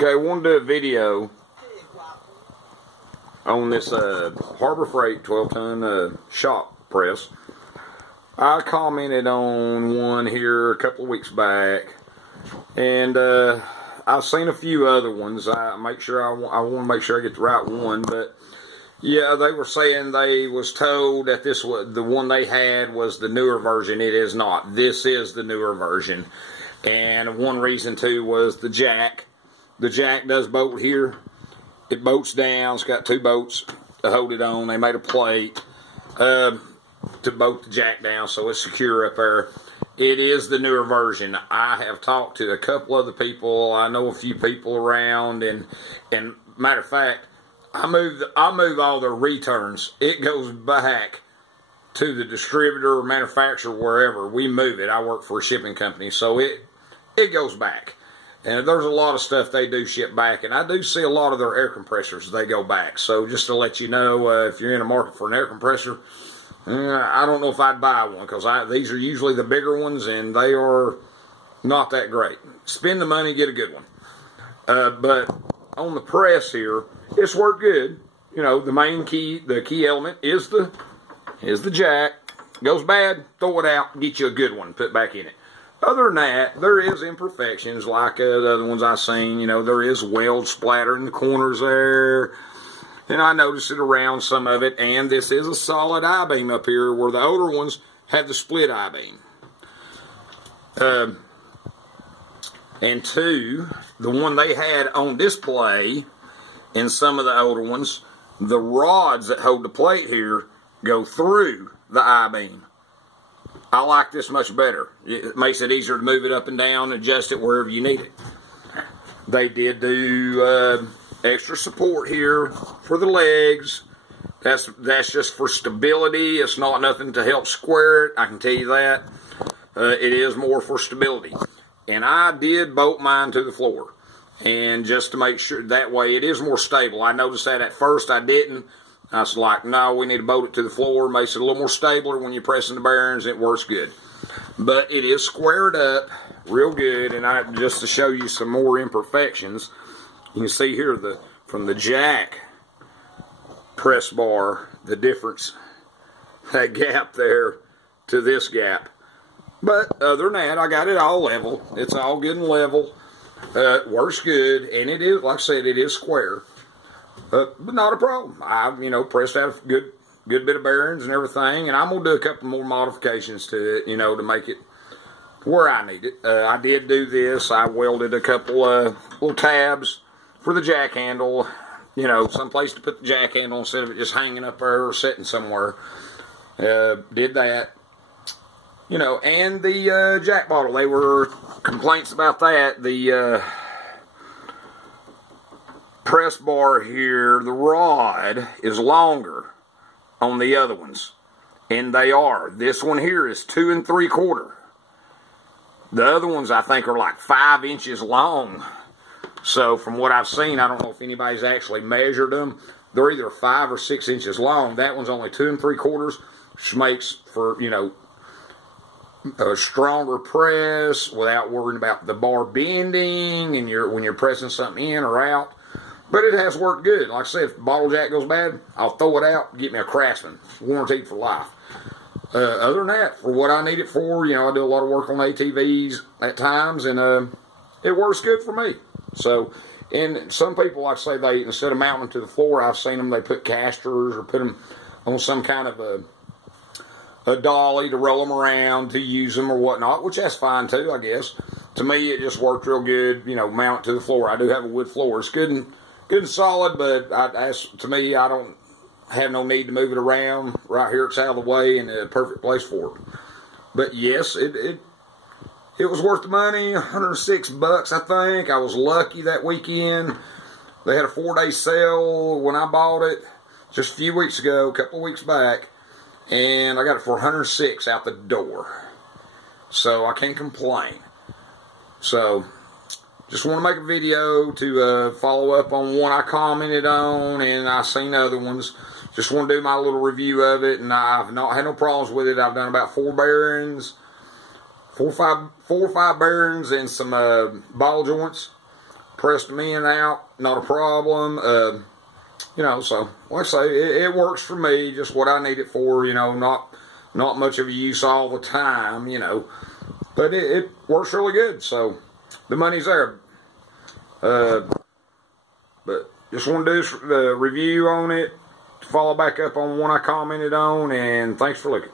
Okay, I wanted to do a video on this Harbor Freight 12-ton shop press. I commented on one here a couple of weeks back, and I've seen a few other ones. I want to make sure I get the right one, but yeah, they were saying they was told that this was the one they had was the newer version. It is not. This is the newer version, and one reason too was the jack. The jack does bolt here. It bolts down. It's got two bolts to hold it on. They made a plate to bolt the jack down so it's secure up there. It is the newer version. I have talked to a couple other people. I know a few people around, and matter of fact, I move all the returns. It goes back to the distributor or manufacturer, wherever we move it. I work for a shipping company, so it goes back. And there's a lot of stuff they do ship back, and I do see a lot of their air compressors, they go back. So just to let you know, if you're in a market for an air compressor, I don't know if I'd buy one, because these are usually the bigger ones, and they are not that great. Spend the money, get a good one. But on the press here, it's worked good. You know, the main key, the key element is the jack. Goes bad, throw it out, get you a good one, put back in it. Other than that, there is imperfections like the other ones I've seen. You know, there is weld splatter in the corners there. And I noticed it around some of it. And this is a solid I-beam up here, where the older ones have the split I-beam. And two, the one they had on display in some of the older ones, the rods that hold the plate here go through the I-beam. I like this much better. It makes it easier to move it up and down, adjust it wherever you need it. They did do extra support here for the legs. That's just for stability. It's not nothing to help square it, I can tell you that. It is more for stability. And I did bolt mine to the floor. And just to make sure, that way it is more stable. I noticed that at first I didn't. I was like, no, we need to bolt it to the floor. Makes it a little more stabler when you're pressing the bearings. It works good. But it is squared up real good. And just to show you some more imperfections, you can see here from the jack press bar, the difference, that gap there to this gap. But other than that, I got it all level. It's all good and level. Works good. And it is, like I said, it is square. But not a problem. I, pressed out a good bit of bearings and everything, and I'm gonna do a couple more modifications to it, to make it where I need it. I did do this. I welded a couple little tabs for the jack handle. Some place to put the jack handle instead of it just hanging up there or sitting somewhere. Did that. And the jack bottle. They were complaints about that. The press bar here, the rod is longer on the other ones, and they are. This one here is 2 3/4. The other ones I think are like 5 inches long. So from what I've seen, I don't know if anybody's actually measured them. They're either 5 or 6 inches long. That one's only 2 3/4, which makes for a stronger press without worrying about the bar bending and when you're pressing something in or out. But it has worked good. Like I said, if the bottle jack goes bad, I'll throw it out and get me a Craftsman. Warranted for life. Other than that, for what I need it for, I do a lot of work on ATVs at times, and it works good for me. So, and some people, like I say, instead of mounting them to the floor, I've seen them, they put casters or put them on some kind of a dolly to roll them around to use them or whatnot, which that's fine too, I guess. To me, it just worked real good, mount it to the floor. I do have a wood floor. It's good and solid, but to me, I don't have no need to move it around. Right here, it's out of the way and a perfect place for it. But yes, it was worth the money. $106, I think. I was lucky that weekend. They had a 4-day sale when I bought it just a few weeks ago, a couple of weeks back, and I got it for $106 out the door. So I can't complain. So just want to make a video to follow up on one I commented on, and I've seen other ones. Just want to do my little review of it, and I've not had no problems with it. I've done about 4 bearings, 4 or 5 bearings, and some ball joints. pressed them in out, not a problem. You know, so like I say, it works for me, just what I need it for. You know, not much of a use all the time. You know, but it works really good. So the money's there. But just want to do this review on it, to follow back up on one I commented on, and thanks for looking.